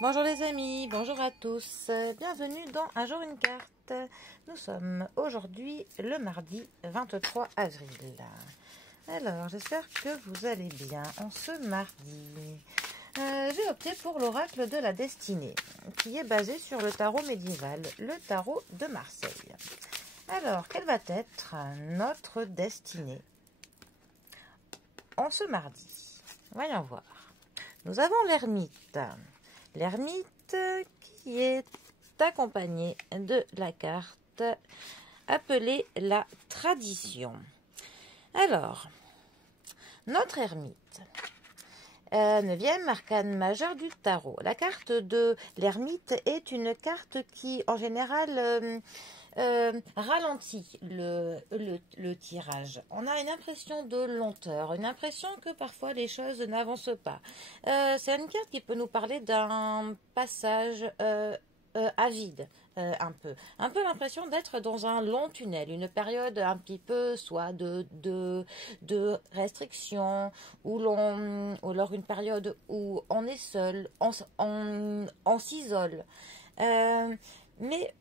Bonjour les amis, bonjour à tous, bienvenue dans Un jour une carte. Nous sommes aujourd'hui le mardi 23 avril. Alors j'espère que vous allez bien en ce mardi. J'ai opté pour l'oracle de la destinée, qui est basé sur le tarot médiéval, le tarot de Marseille. Alors, quelle va être notre destinée en ce mardi? Voyons voir. Nous avons l'ermite. L'ermite qui est accompagné de la carte appelée la tradition. Alors, notre ermite, 9e arcane majeur du tarot. La carte de l'ermite est une carte qui, en général, ralentit le tirage. On a une impression de lenteur, une impression que parfois les choses n'avancent pas. C'est une carte qui peut nous parler d'un passage à vide, un peu l'impression d'être dans un long tunnel, une période un petit peu soit de restriction, ou alors une période où on est seul, on s'isole. Mais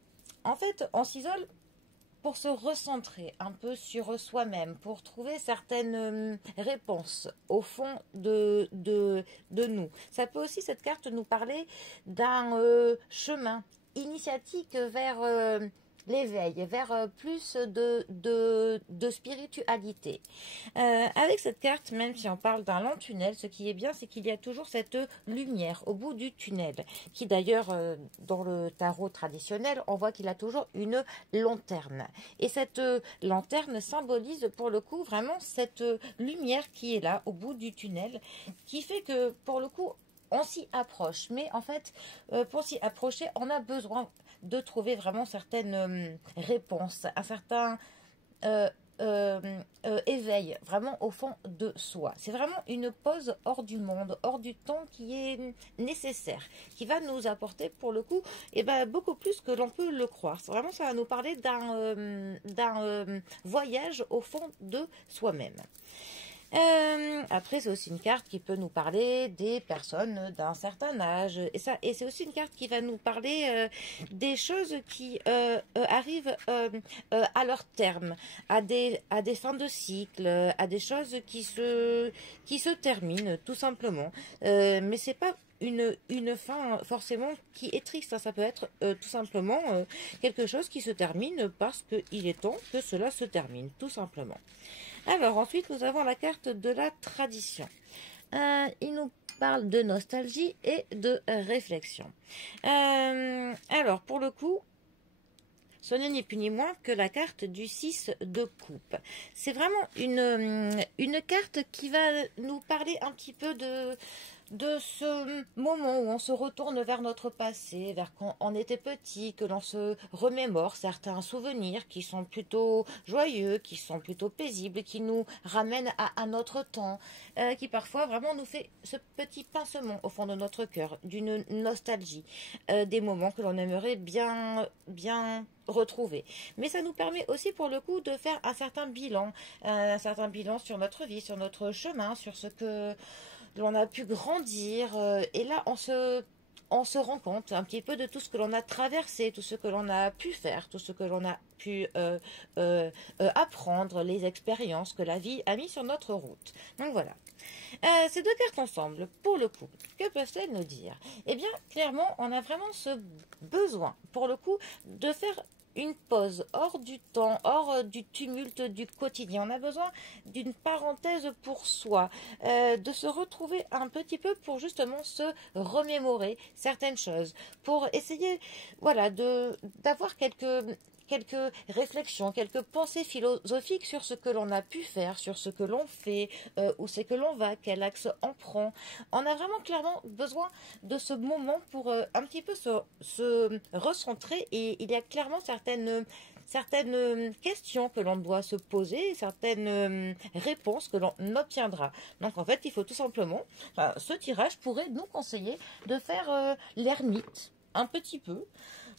en fait, on s'isole pour se recentrer un peu sur soi-même, pour trouver certaines réponses au fond de nous. Ça peut aussi, cette carte, nous parler d'un chemin initiatique vers l'éveil, vers plus de spiritualité. Avec cette carte, même si on parle d'un long tunnel, ce qui est bien, c'est qu'il y a toujours cette lumière au bout du tunnel, qui d'ailleurs, dans le tarot traditionnel, on voit qu'il a toujours une lanterne. Et cette lanterne symbolise pour le coup vraiment cette lumière qui est là au bout du tunnel, qui fait que pour le coup, on s'y approche. Mais en fait, pour s'y approcher, on a besoin de trouver vraiment certaines réponses, un certain éveil vraiment au fond de soi. C'est vraiment une pause hors du monde, hors du temps qui est nécessaire, qui va nous apporter pour le coup beaucoup plus que l'on peut le croire. Vraiment, ça va nous parler d'un voyage au fond de soi-même. Après, c'est aussi une carte qui peut nous parler des personnes d'un certain âge. Et c'est aussi une carte qui va nous parler des choses qui arrivent à leur terme, à des fins de cycle, à des choses qui se terminent, tout simplement. Mais c'est pas une fin forcément qui est triste. Ça peut être tout simplement quelque chose qui se termine parce qu'il est temps que cela se termine, tout simplement. Alors ensuite, nous avons la carte de la tradition. Il nous parle de nostalgie et de réflexion. Alors, pour le coup, ce n'est ni plus ni moins que la carte du 6 de coupe. C'est vraiment une carte qui va nous parler un petit peu de ce moment où on se retourne vers notre passé, vers quand on était petit, que l'on se remémore certains souvenirs qui sont plutôt joyeux, qui sont plutôt paisibles, qui nous ramènent à notre temps, qui parfois vraiment nous fait ce petit pincement au fond de notre cœur, d'une nostalgie, des moments que l'on aimerait bien retrouver. Mais ça nous permet aussi pour le coup de faire un certain bilan sur notre vie, sur notre chemin, sur ce que l'on a pu grandir, et là on se rend compte un petit peu de tout ce que l'on a traversé, tout ce que l'on a pu faire, tout ce que l'on a pu apprendre, les expériences que la vie a mis sur notre route. Donc voilà. Ces deux cartes ensemble, pour le coup, que peuvent-elles nous dire? Eh bien, clairement, on a vraiment ce besoin, pour le coup, de faire une pause hors du temps, hors du tumulte du quotidien. On a besoin d'une parenthèse pour soi, de se retrouver un petit peu pour justement se remémorer certaines choses, pour essayer, voilà, d'avoir quelques réflexions, quelques pensées philosophiques sur ce que l'on a pu faire, sur ce que l'on fait, où c'est que l'on va, quel axe on prend. On a vraiment clairement besoin de ce moment pour un petit peu se recentrer, et il y a clairement certaines questions que l'on doit se poser, certaines réponses que l'on obtiendra. Donc en fait, il faut tout simplement, ce tirage pourrait nous conseiller de faire l'ermite un petit peu,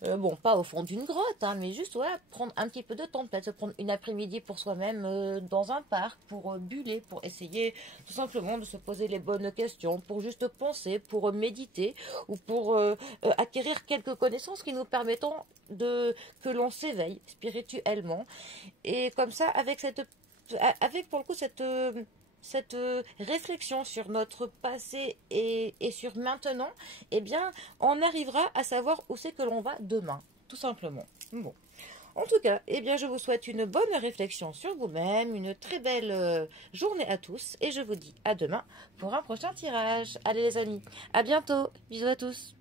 Bon, pas au fond d'une grotte, hein, mais juste voilà, prendre un petit peu de temps, peut-être se prendre une après-midi pour soi-même dans un parc, pour buller, pour essayer tout simplement de se poser les bonnes questions, pour juste penser, pour méditer ou pour acquérir quelques connaissances qui nous permettent que l'on s'éveille spirituellement. Et comme ça, avec pour le coup cette réflexion sur notre passé et sur maintenant, eh bien, on arrivera à savoir où c'est que l'on va demain, tout simplement. Bon. En tout cas, eh bien, je vous souhaite une bonne réflexion sur vous-même, une très belle journée à tous, et je vous dis à demain pour un prochain tirage. Allez les amis, à bientôt, bisous à tous.